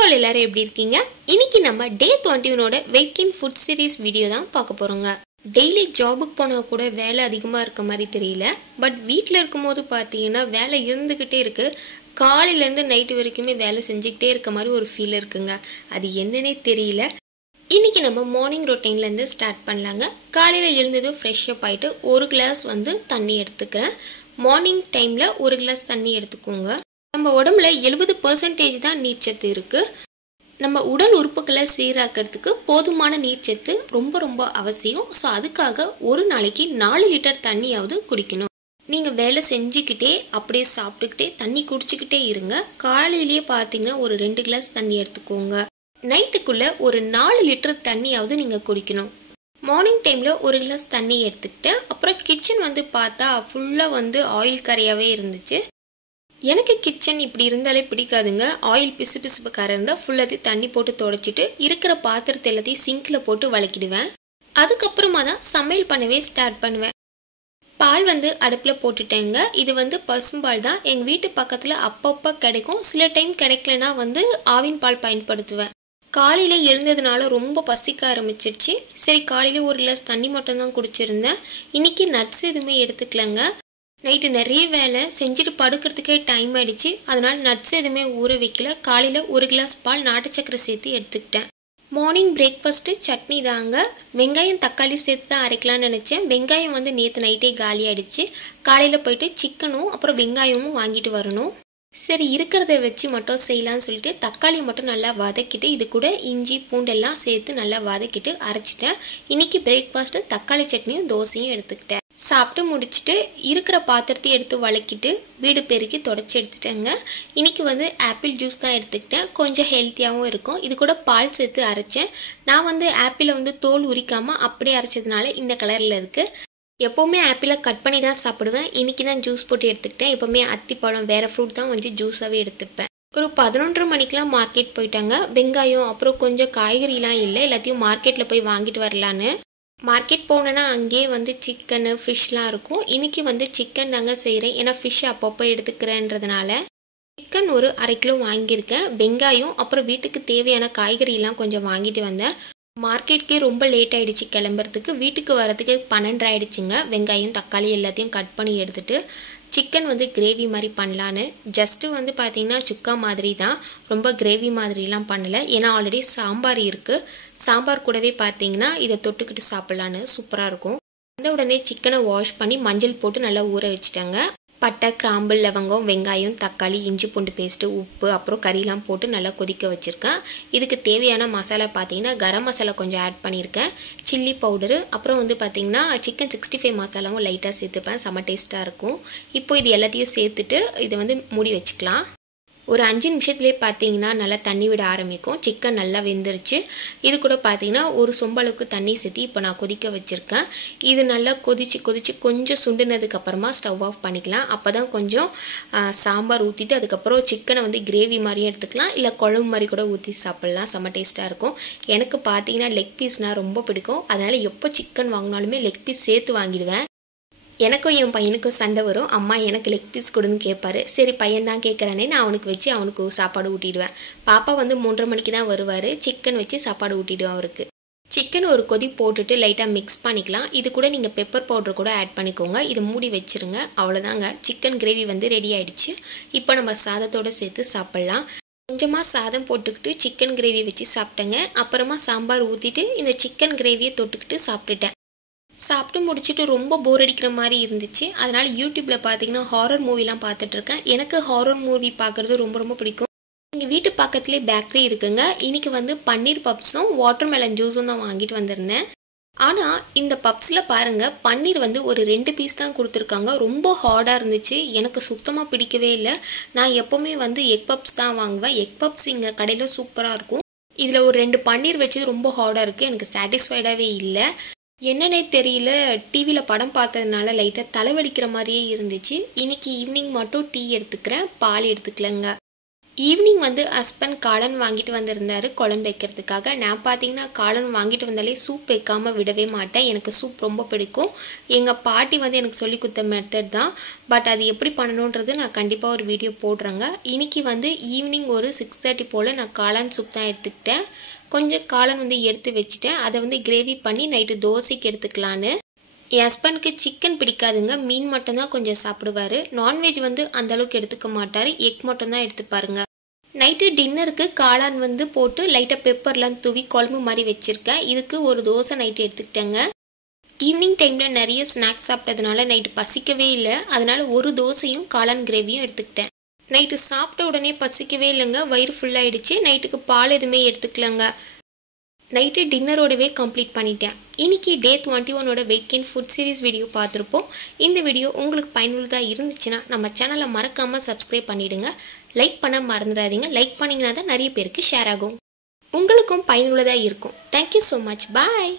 Hi எல்லாரும் எப்படி இருக்கீங்க? இன்னைக்கு நம்ம டே 21ஓட weight gain food series video தான் பார்க்க போறோங்க. டெய்லி ஜாபுக்கு போனா கூட வேலை அதிகமாக இருக்க மாதிரி தெரியல. பட் வீட்டில் இருக்கும்போது பார்த்தீங்கன்னா வேலை இருந்துக்கிட்டே இருக்கு. காலையிலேருந்து நைட்டு வரைக்குமே வேலை செஞ்சுக்கிட்டே இருக்க மாதிரி ஒரு ஃபீல் இருக்குங்க. அது என்னன்னே தெரியல. இன்னைக்கு நம்ம மார்னிங் ரொட்டீன்லேருந்து ஸ்டார்ட் பண்ணலாங்க. காலையில் எழுந்ததும் ஃப்ரெஷ்அப் ஆகிட்டு ஒரு கிளாஸ் தண்ணி எடுத்துக்கிறேன். மார்னிங் டைமில் ஒரு கிளாஸ் தண்ணி எடுத்துக்கோங்க. நம்ம உடம்புல 70% தான் நீர்ச்சத்து இருக்குது. நம்ம உடல் உறுப்புகளை சீராக்கிறதுக்கு போதுமான நீர்ச்சத்து ரொம்ப அவசியம். ஸோ அதுக்காக ஒரு நாளைக்கு 4 லிட்டர் தண்ணியாவது குடிக்கணும். நீங்கள் வேலை செஞ்சுக்கிட்டே அப்படியே சாப்பிட்டுக்கிட்டே தண்ணி குடிச்சிக்கிட்டே இருங்க. காலையிலேயே பார்த்தீங்கன்னா ஒரு 2 கிளாஸ் தண்ணி எடுத்துக்கோங்க. நைட்டுக்குள்ளே ஒரு 4 லிட்டர் தண்ணியாவது நீங்கள் குடிக்கணும். மார்னிங் டைமில் ஒரு கிளாஸ் தண்ணி எடுத்துக்கிட்டேன். அப்புறம் கிச்சன் பார்த்தா ஃபுல்லாக ஆயில் கரையாகவே இருந்துச்சு. எனக்கு கிச்சன் இப்படி இருந்தாலே பிடிக்காதுங்க. ஆயில் பிசுப்பு கரை இருந்தால் ஃபுல்லாத்தையும் தண்ணி போட்டு துடைச்சிட்டு இருக்கிற பாத்திரத்தை எல்லாத்தையும் சிங்கில் போட்டு வளக்கிடுவேன். அதுக்கப்புறமா தான் சமையல் பண்ணவே ஸ்டார்ட் பண்ணுவேன். பால் அடுப்பில் போட்டுட்டேங்க. இது பசும்பால் தான். எங்கள் வீட்டு பக்கத்தில் அப்பப்போ கிடைக்கும். சில டைம் கிடைக்கலனா ஆவின் பால் பயன்படுத்துவேன். காலையில் எழுந்ததுனால ரொம்ப பசிக்க ஆரம்பிச்சிருச்சு. சரி காலையில் ஒரு கிளாஸ் தண்ணி மட்டும்தான் குடிச்சிருந்தேன். இன்றைக்கி நட்ஸ் எதுவுமே எடுத்துக்கலங்க. நைட்டு நிறைய வேலை செஞ்சுட்டு படுக்கிறதுக்கே டைம் ஆகிடுச்சு. அதனால் நட்ஸ் எதுவுமே ஊற வைக்கல. காலையில் ஒரு கிளாஸ் பால் நாட்டு சக்கரை சேர்த்து எடுத்துக்கிட்டேன். மார்னிங் பிரேக்ஃபாஸ்ட்டு சட்னி தாங்க. வெங்காயம் தக்காளி சேர்த்து தான் அரைக்கலான்னு நினச்சேன். வெங்காயம் நேற்று நைட்டே காலி ஆகிடுச்சு. காலையில் போயிட்டு சிக்கனும் அப்புறம் வெங்காயமும் வாங்கிட்டு வரணும். சரி இருக்கிறத வச்சு மட்டும் செய்யலான்னு சொல்லிட்டு தக்காளி மட்டும் நல்லா வதக்கிட்டு இது கூட இஞ்சி பூண்டெல்லாம் சேர்த்து நல்லா வதக்கிட்டு அரைச்சிட்டேன். இன்றைக்கி பிரேக்ஃபாஸ்ட்டு தக்காளி சட்னியும் தோசையும் எடுத்துக்கிட்டேன். சாப்பிட்டு முடிச்சுட்டு இருக்கிற பாத்திரத்தையும் எடுத்து வளக்கிட்டு வீடு பெருக்கி தொடச்சி எடுத்துட்டேங்க. இன்றைக்கி ஆப்பிள் ஜூஸ் தான் எடுத்துக்கிட்டேன். கொஞ்சம் ஹெல்த்தியாகவும் இருக்கும். இது கூட பால் சேர்த்து அரைச்சேன். நான் ஆப்பிளை தோல் உரிக்காமல் அப்படியே அரைச்சதுனால இந்த கலரில் இருக்குது. எப்போவுமே ஆப்பிளை கட் பண்ணி தான் சாப்பிடுவேன். இன்றைக்கி தான் ஜூஸ் போட்டு எடுத்துக்கிட்டேன். எப்போவுமே அத்திப்பழம் வேறு ஃப்ரூட் தான் ஜூஸாகவே எடுத்துப்பேன். ஒரு 11:30 மணிக்கெலாம் மார்க்கெட் போயிட்டாங்க. வெங்காயம் அப்புறம் கொஞ்சம் காய்கறிலாம் இல்லை. எல்லாத்தையும் மார்க்கெட்டில் போய் வாங்கிட்டு வரலான்னு மார்க்கெட் போனேன்னா அங்கேயே சிக்கனு ஃபிஷ்லாம் இருக்கும். இன்றைக்கி சிக்கன் தாங்க செய்கிறேன். ஏன்னா ஃபிஷ் அப்பப்போ எடுத்துக்கிறேன்றதுனால சிக்கன் ஒரு 1/2 கிலோ வாங்கியிருக்கேன். வெங்காயம் அப்புறம் வீட்டுக்கு தேவையான காய்கறிலாம் கொஞ்சம் வாங்கிட்டு வந்தேன். மார்க்கெட்டுக்கே ரொம்ப லேட் ஆகிடுச்சு கிளம்புறதுக்கு. வீட்டுக்கு வரதுக்கு 12 ஆகிடுச்சிங்க. வெங்காயம் தக்காளி எல்லாத்தையும் கட் பண்ணி எடுத்துகிட்டு சிக்கன் கிரேவி மாதிரி பண்ணலான்னு ஜஸ்ட்டு பார்த்திங்கன்னா சுக்கா மாதிரி தான். ரொம்ப கிரேவி மாதிரிலாம் பண்ணலை. ஏன்னா ஆல்ரெடி சாம்பார் இருக்குது. சாம்பார் கூடவே பார்த்திங்கன்னா இதை தொட்டுக்கிட்டு சாப்பிட்லான்னு சூப்பராக இருக்கும். உடனே சிக்கனை வாஷ் பண்ணி மஞ்சள் போட்டு நல்லா ஊற வச்சுட்டாங்க. பட்டை கிராம்பு லவங்கம் வெங்காயம் தக்காளி இஞ்சி பூண்டு பேஸ்ட்டு உப்பு அப்புறம் கறிலாம் போட்டு நல்லா கொதிக்க வச்சுருக்கேன். இதுக்கு தேவையான மசாலா பார்த்தீங்கன்னா கரம் மசாலா கொஞ்சம் ஆட் பண்ணியிருக்கேன். சில்லி பவுடரு அப்புறம் பார்த்திங்கன்னா சிக்கன் 65 மசாலாவும் லைட்டாக சேர்த்துப்பேன். செம்ம டேஸ்ட்டாக இருக்கும். இப்போ இது எல்லாத்தையும் சேர்த்துட்டு இதை மூடி வச்சுக்கலாம். ஒரு 5 நிமிஷத்துலேயே பார்த்தீங்கன்னா நல்லா தண்ணி விட ஆரம்பிக்கும். சிக்கன் நல்லா வெந்துருச்சு. இது கூட பார்த்தீங்கன்னா ஒரு சொம்பளவுக்கு தண்ணி சேர்த்து இப்போ நான் கொதிக்க வச்சுருக்கேன். இது நல்லா கொதிச்சு கொஞ்சம் சுண்டுனதுக்கப்புறமா ஸ்டவ் ஆஃப் பண்ணிக்கலாம். அப்போ தான் கொஞ்சம் சாம்பார் ஊற்றிட்டு அதுக்கப்புறம் சிக்கனை கிரேவி மாதிரியும் எடுத்துக்கலாம். இல்லை குழம்பு மாதிரி கூட ஊற்றி சாப்பிட்லாம். செம்ம டேஸ்ட்டாக இருக்கும். எனக்கு பார்த்தீங்கன்னா லெக் பீஸ்னால் ரொம்ப பிடிக்கும். அதனால் எப்போ சிக்கன் வாங்கினாலுமே லெக் பீஸ் சேர்த்து வாங்கிடுவேன். எனக்கும் என் பையனுக்கும் சண்டை வரும். அம்மா எனக்கு லெக் பீஸ் கொடுன்னு கேட்பாரு. சரி பையன் தான் கேட்குறானே நான் அவனுக்கு வச்சு அவனுக்கு சாப்பாடு ஊட்டிடுவேன். பாப்பா 3:30 மணிக்கு தான் வருவார். சிக்கன் வச்சு சாப்பாடு ஊட்டிடுவேன் அவருக்கு. சிக்கன் ஒரு கொதி போட்டுட்டு லைட்டாக மிக்ஸ் பண்ணிக்கலாம். இது கூட நீங்கள் பெப்பர் பவுடர் கூட ஆட் பண்ணிக்கோங்க. இதை மூடி வச்சுருங்க. அவ்வளோதாங்க. சிக்கன் கிரேவி ரெடி ஆகிடுச்சு. இப்போ நம்ம சாதத்தோடு சேர்த்து சாப்பிட்லாம். கொஞ்சமாக சாதம் போட்டுக்கிட்டு சிக்கன் கிரேவி வச்சு சாப்பிட்டேங்க. அப்புறமா சாம்பார் ஊற்றிட்டு இந்த சிக்கன் கிரேவியை தொட்டுக்கிட்டு சாப்பிட்டுட்டேன். சாப்பிட்டு முடிச்சுட்டு ரொம்ப போர் அடிக்கிற மாதிரி இருந்துச்சு. அதனால் யூடியூப்பில் பார்த்தீங்கன்னா ஹாரர் மூவிலாம் பார்த்துட்ருக்கேன். எனக்கு ஹாரர் மூவி பார்க்குறது ரொம்ப பிடிக்கும். எங்கள் வீட்டு பக்கத்துலேயே பேக்கரி இருக்குங்க. இன்றைக்கி பன்னீர் பப்ஸும் வாட்டர்மெலன் ஜூஸும் தான் வாங்கிட்டு வந்திருந்தேன். ஆனால் இந்த பப்ஸில் பாருங்கள் பன்னீர் ஒரு 2 பீஸ் தான் கொடுத்துருக்காங்க. ரொம்ப ஹார்டாக இருந்துச்சு. எனக்கு சுத்தமாக பிடிக்கவே இல்லை. நான் எப்போவுமே எக் பப்ஸ் தான் வாங்குவேன். எக் பப்ஸ் இங்கே கடையில் சூப்பராக இருக்கும். இதில் ஒரு 2 பன்னீர் வச்சது ரொம்ப ஹார்டாக இருக்குது. எனக்கு சாட்டிஸ்ஃபைடாகவே இல்லை. என்னன்னே தெரியல. டிவியில் படம் பார்த்ததுனால லைட்டாக தலைவலிக்கிற மாதிரியே இருந்துச்சு. இன்றைக்கி ஈவினிங் மட்டும் டீ எடுத்துக்கிறேன். பால் எடுத்துக்கலங்க. ஈவினிங் வந்து ஹஸ்பண்ட் காளான் வாங்கிட்டு வந்திருந்தாரு குழம்பு வைக்கிறதுக்காக. நான் பார்த்தீங்கன்னா காளான் வாங்கிட்டு வந்தாலே சூப் வைக்காமல் விடவே மாட்டேன். எனக்கு சூப் ரொம்ப பிடிக்கும். எங்கள் பாட்டி வந்து எனக்கு சொல்லி கொடுத்த மெத்தட் தான். பட் அது எப்படி பண்ணணுன்றது நான் கண்டிப்பாக ஒரு வீடியோ போடுறேங்க. இன்றைக்கி வந்து ஈவினிங் ஒரு 6:30 போல் நான் காளான் சூப் தான் எடுத்துக்கிட்டேன். கொஞ்சம் காளான் வந்து எடுத்து வச்சுட்டேன். அதை வந்து கிரேவி பண்ணி நைட்டு தோசைக்கு எடுத்துக்கலான்னு. என் ஹஸ்பண்டுக்கு சிக்கன் பிடிக்காதுங்க, மீன் மட்டும்தான் கொஞ்சம் சாப்பிடுவார். நான்வெஜ் வந்து அந்தளவுக்கு எடுத்துக்க மாட்டார், எக் மட்டும்தான் எடுத்துப்பாருங்க. நைட்டு டின்னருக்கு காளான் வந்து போட்டு லைட்டாக பெப்பர்லாம் தூவி குழம்பு மாதிரி வச்சுருக்கேன். இதுக்கு ஒரு தோசை நைட்டு எடுத்துக்கிட்டேங்க. ஈவினிங் டைமில் நிறைய ஸ்நாக்ஸ் சாப்பிட்டதுனால நைட்டு பசிக்கவே இல்லை. அதனால் ஒரு தோசையும் காளான் கிரேவியும் எடுத்துக்கிட்டேன். நைட்டு சாப்பிட்ட உடனே பசிக்கவே இல்லைங்க, வயிறு ஃபுல்லாகிடுச்சு. நைட்டுக்கு பால் எதுவுமே எடுத்துக்கலங்க. நைட்டு டின்னரோடவே கம்ப்ளீட் பண்ணிட்டேன். இன்றைக்கி டே 21ஓட weight gain food series video பார்த்துருப்போம். இந்த வீடியோ உங்களுக்கு பயனுள்ளதாக இருந்துச்சுன்னா நம்ம சேனலை மறக்காமல் சப்ஸ்கிரைப் பண்ணிவிடுங்க. லைக் பண்ண மறந்துடாதீங்க. லைக் பண்ணிங்கன்னா தான் நிறைய பேருக்கு ஷேர் ஆகும். உங்களுக்கும் பயனுள்ளதாக இருக்கும். Thank you so much. பாய்.